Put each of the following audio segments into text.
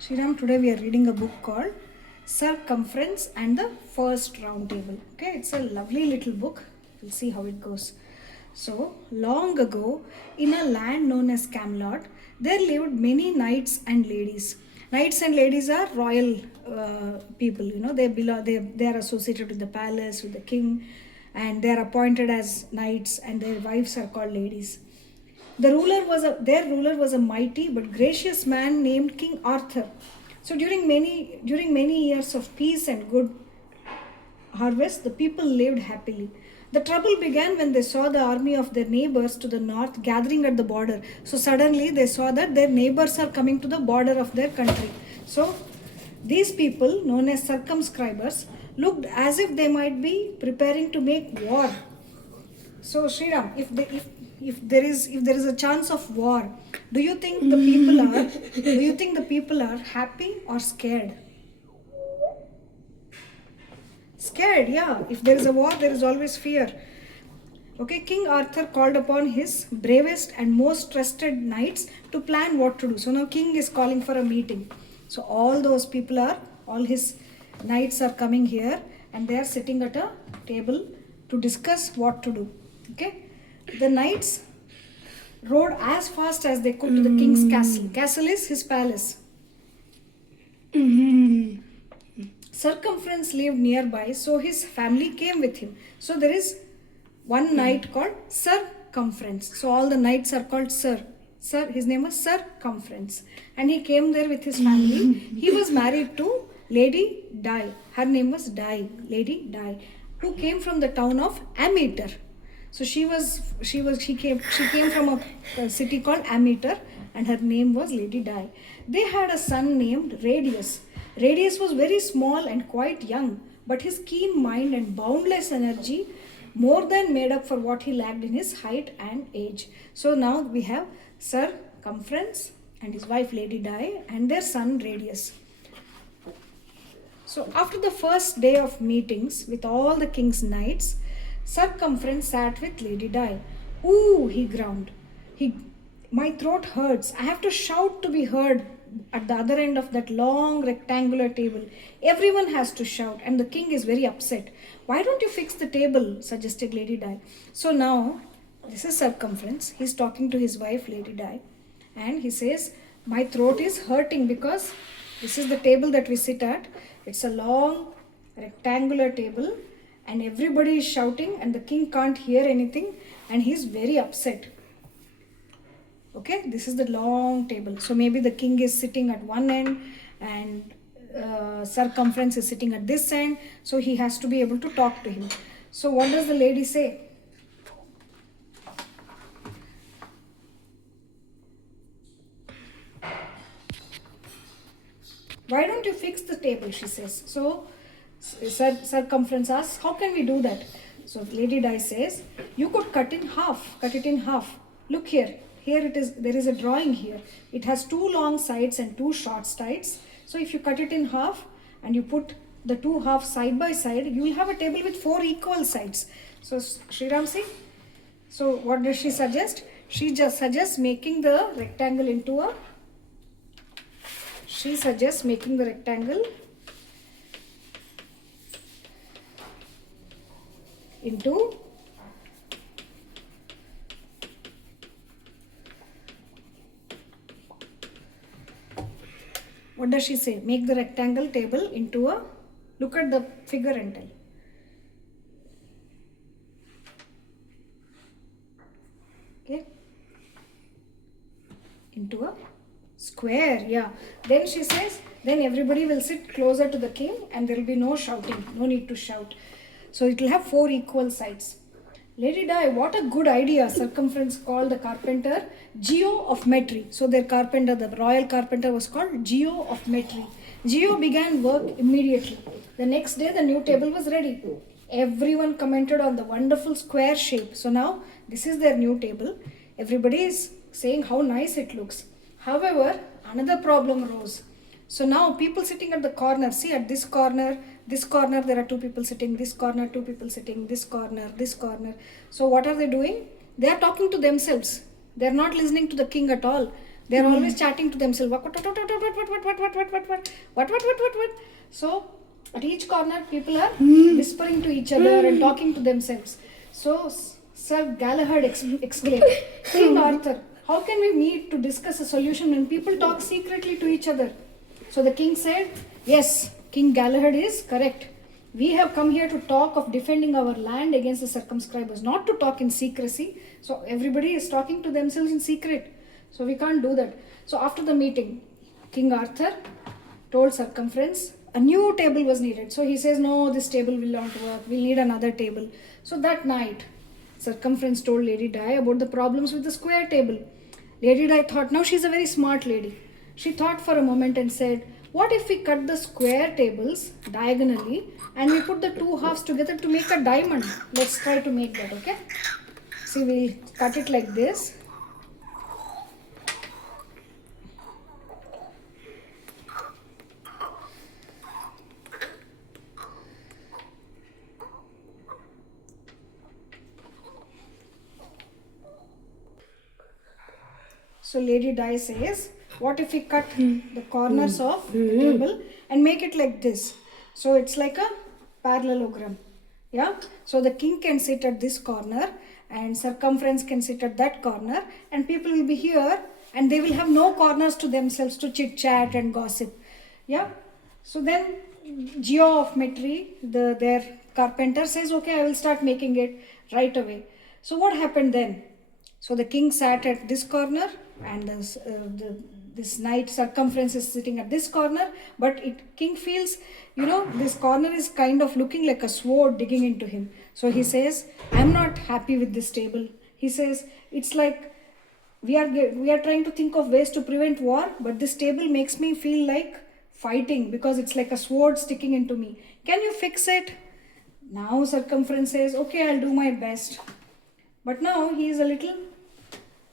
Shriram, today we are reading a book called Sir Cumference and the First Round Table. Okay, it's a lovely little book. We'll see how it goes. So, long ago, in a land known as Camelot, there lived many knights and ladies. Knights and ladies are royal people. They are associated with the palace, with the king, and they are appointed as knights, and their wives are called ladies. Their ruler was a mighty but gracious man named King Arthur. So during many years of peace and good harvest, the people lived happily. The trouble began when they saw the army of their neighbors to the north gathering at the border. So suddenly they saw that their neighbors are coming to the border of their country. So these people, known as circumscribers, looked as if they might be preparing to make war. So Sriram, if there is a chance of war, do you think the people are happy or scared? Scared, yeah. If there is a war, there is always fear. Okay, King Arthur called upon his bravest and most trusted knights to plan what to do. So now King is calling for a meeting. So all his knights are coming here and they are sitting at a table to discuss what to do. Okay, the knights rode as fast as they could to the king's castle. Castle is his palace. Circumference lived nearby, so his family came with him. So there is one knight called Sir Cumference. So all the knights are called Sir. His name was Sir Cumference. And he came there with his family. He was married to Lady Di. Her name was Di, Lady Di, who came from the town of Ammeter. So she came from a city called Ammeter, and her name was Lady Di. They had a son named Radius. Radius was very small and quite young, but his keen mind and boundless energy more than made up for what he lacked in his height and age. So now we have Sir Cumference and his wife Lady Di and their son Radius. So after the first day of meetings with all the king's knights, Sir Cumference sat with Lady Di. Ooh, he groaned. My throat hurts. I have to shout to be heard at the other end of that long rectangular table. Everyone has to shout, and the king is very upset. Why don't you fix the table? Suggested Lady Di. So now, this is Sir Cumference. He's talking to his wife, Lady Di, and he says, my throat is hurting because this is the table that we sit at. It's a long rectangular table, and everybody is shouting, and the king can't hear anything, and he's very upset. Okay, this is the long table. So maybe the king is sitting at one end and Sir Cumference is sitting at this end. So he has to be able to talk to him. So what does the lady say? Why don't you fix the table, she says. So Sir Cumference asks, how can we do that? So Lady Di says, you could cut it in half. Look here. Here it is, there is a drawing here. It has two long sides and two short sides. So if you cut it in half and you put the two halves side by side, you will have a table with 4 equal sides. So Sriram Singh, so what does she suggest? She just suggests making the rectangle into a, what does she say? Make the rectangle table into a, look at the figure and tell. Okay. Into a square, yeah. Then she says, then everybody will sit closer to the king and there will be no shouting, no need to shout. So it will have 4 equal sides. Lady Di, what a good idea. Circumference called the carpenter Geo of Metry. So their carpenter, the royal carpenter, was called Geo of Metry. Geo began work immediately. The next day the new table was ready. Everyone commented on the wonderful square shape. So now this is their new table. Everybody is saying how nice it looks. However, another problem arose. So now people sitting at the corner, see at this corner there are 2 people sitting, this corner 2 people sitting, this corner. So what are they doing? They are talking to themselves. They are not listening to the king at all. They're always chatting to themselves. What. So at each corner, people are whispering to each other and talking to themselves. So Sir Galahad exclaimed, King Arthur, how can we meet to discuss a solution when people talk secretly to each other? So the king said, yes, King Galahad is correct. We have come here to talk of defending our land against the circumscribers, not to talk in secrecy. So everybody is talking to themselves in secret. So we can't do that. So after the meeting, King Arthur told Circumference a new table was needed. So he says, no, this table will not work. We'll need another table. So that night, Circumference told Lady Di about the problems with the square table. Lady Di thought, now she's a very smart lady. She thought for a moment and said, what if we cut the square tables diagonally and we put the two halves together to make a diamond? Let's try to make that, okay? See, we'll cut it like this. So Lady Di says, what if we cut the corners of the table and make it like this? So it's like a parallelogram. Yeah. So the king can sit at this corner and Circumference can sit at that corner and people will be here and they will have no corners to themselves to chit chat and gossip. Yeah. So then Geometry, their carpenter says, okay, I will start making it right away. So what happened then? So the king sat at this corner and this knight Circumference is sitting at this corner, but king feels, this corner is kind of looking like a sword digging into him. So he says, I'm not happy with this table. He says, it's like we are trying to think of ways to prevent war, but this table makes me feel like fighting because it's like a sword sticking into me. Can you fix it? Now Circumference says, okay, I'll do my best. But now he is a little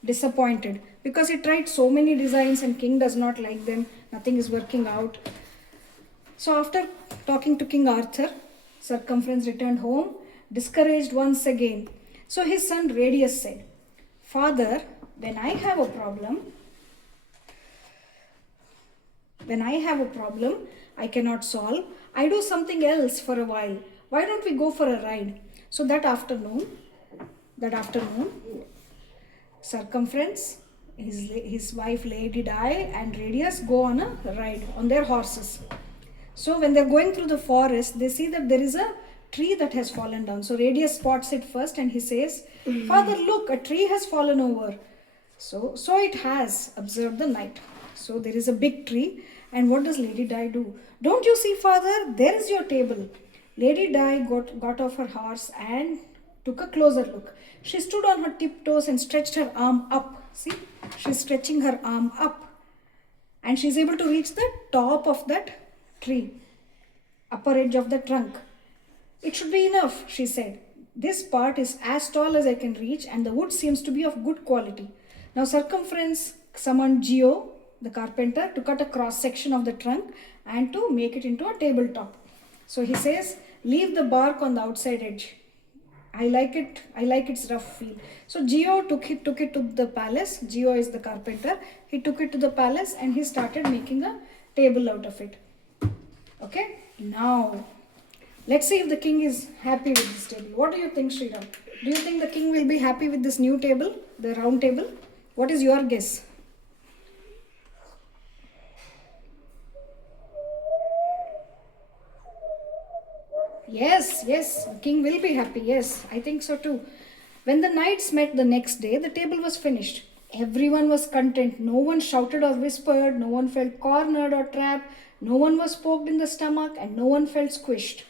disappointed because he tried so many designs and king does not like them. Nothing is working out. So after talking to King Arthur, Circumference returned home, discouraged once again. So his son Radius said, Father, when I have a problem, I cannot solve, I do something else for a while. Why don't we go for a ride? So that afternoon, Circumference, his wife Lady Di and Radius go on a ride on their horses. So when they're going through the forest, they see that there is a tree that has fallen down. So Radius spots it first and he says, Father, look, a tree has fallen over. So it has, observed the knight. So there is a big tree. And what does Lady Di do? Don't you see, Father? There is your table. Lady Di got off her horse and took a closer look. She stood on her tiptoes and stretched her arm up. See, she's stretching her arm up. And she's able to reach the top of that tree, upper edge of the trunk. It should be enough, she said. This part is as tall as I can reach and the wood seems to be of good quality. Now Circumference summoned Geo, the carpenter, to cut a cross section of the trunk and to make it into a tabletop. So he says, leave the bark on the outside edge. I like its rough feel. So Geo took it to the palace. Geo is the carpenter. He took it to the palace and he started making a table out of it. Okay, now let's see if the king is happy with this table. What do you think, Sriram? Do you think the king will be happy with this new table, the round table? What is your guess? Yes, the king will be happy. Yes, I think so too. When the knights met the next day, the table was finished. Everyone was content. No one shouted or whispered. No one felt cornered or trapped. No one was poked in the stomach and no one felt squished.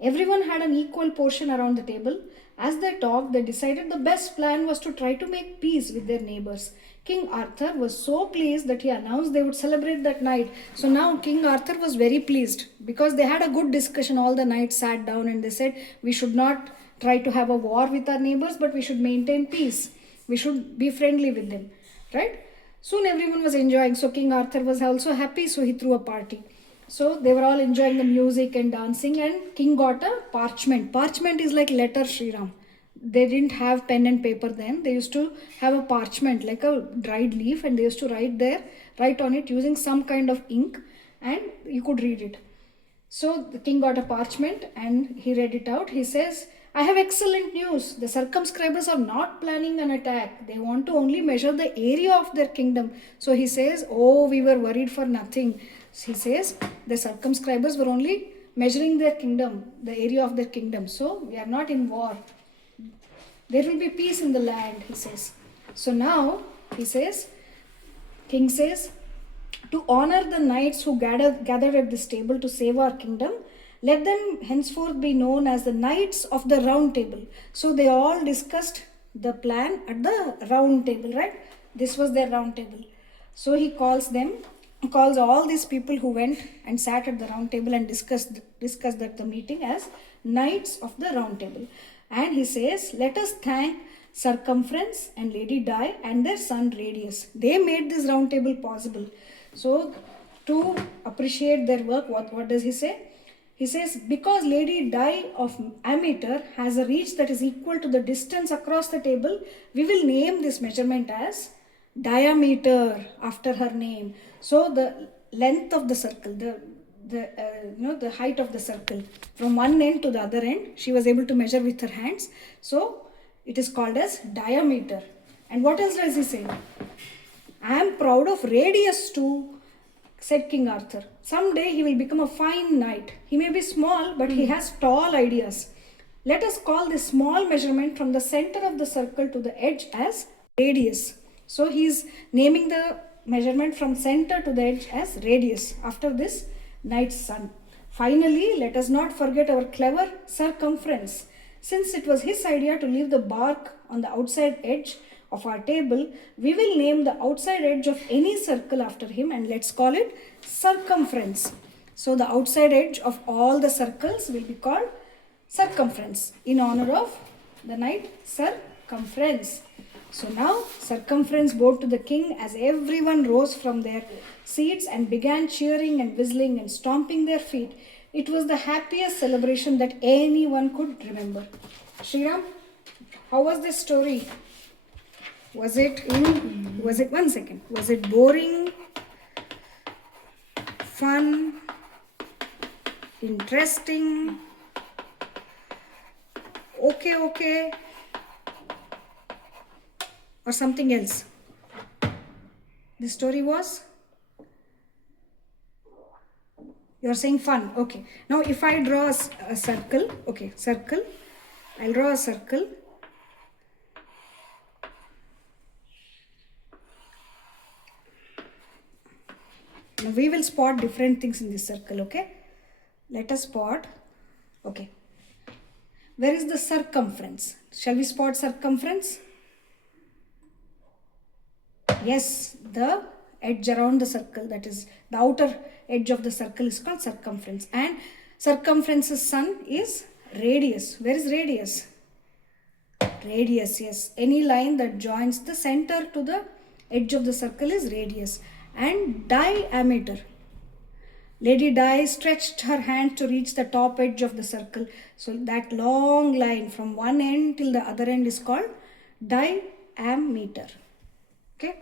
Everyone had an equal portion around the table. As they talked, they decided the best plan was to try to make peace with their neighbors. King Arthur was so pleased that he announced they would celebrate that night. So now King Arthur was very pleased because they had a good discussion. All the knights sat down and they said, we should not try to have a war with our neighbors, but we should maintain peace. We should be friendly with them, right? Soon everyone was enjoying. So King Arthur was also happy, so he threw a party. So they were all enjoying the music and dancing and king got a parchment. Parchment is like letter, Sriram. they didn't have pen and paper then. They used to have a parchment like a dried leaf, and they used to write on it using some kind of ink, and you could read it. So the king got a parchment and he read it out. He says, I have excellent news. The circumscribers are not planning an attack. They want to only measure the area of their kingdom. So he says, oh, we were worried for nothing. He says, the circumscribers were only measuring their kingdom, the area of their kingdom. So we are not in war. There will be peace in the land, he says. So now, he says, king says, to honor the knights who gathered at this table to save our kingdom, let them henceforth be known as the Knights of the Round Table. So they all discussed the plan at the round table, right? This was their round table. So he calls all these people who went and sat at the round table and discussed at the meeting as Knights of the Round Table. And he says, let us thank Sir Cumference and Lady Di and their son Radius. They made this round table possible. So to appreciate their work, what does he say? He says, because Lady Di of Ammeter has a reach that is equal to the distance across the table, we will name this measurement as diameter after her name. So the length of the circle, the height of the circle from one end to the other end, she was able to measure with her hands. So it is called as diameter. And what else does he say? I am proud of Radius too, said King Arthur. Someday he will become a fine knight. He may be small, but he has tall ideas. Let us call this small measurement from the center of the circle to the edge as radius. So he is naming the measurement from center to the edge as radius after this knight's son. Finally, let us not forget our clever Sir Cumference. Since it was his idea to leave the bark on the outside edge of our table, we will name the outside edge of any circle after him, and let's call it circumference. So the outside edge of all the circles will be called circumference in honor of the knight Sir Cumference. So now Circumference bowed to the king as everyone rose from their seats and began cheering and whistling and stomping their feet. It was the happiest celebration that anyone could remember. Shriram, how was this story? Was it boring, fun, interesting, okay, or something else? The story was? You're saying fun. Okay. Now if I draw a circle, okay, circle, I'll draw a circle. Now we will spot different things in this circle, okay? Let us spot, okay. Where is the circumference? Shall we spot circumference? Yes, the edge around the circle, that is the outer edge of the circle, is called circumference. And circumference's son is radius. Where is radius? Radius, yes. Any line that joins the center to the edge of the circle is radius. And diameter. Lady Di stretched her hand to reach the top edge of the circle. So that long line from one end till the other end is called diameter. Okay.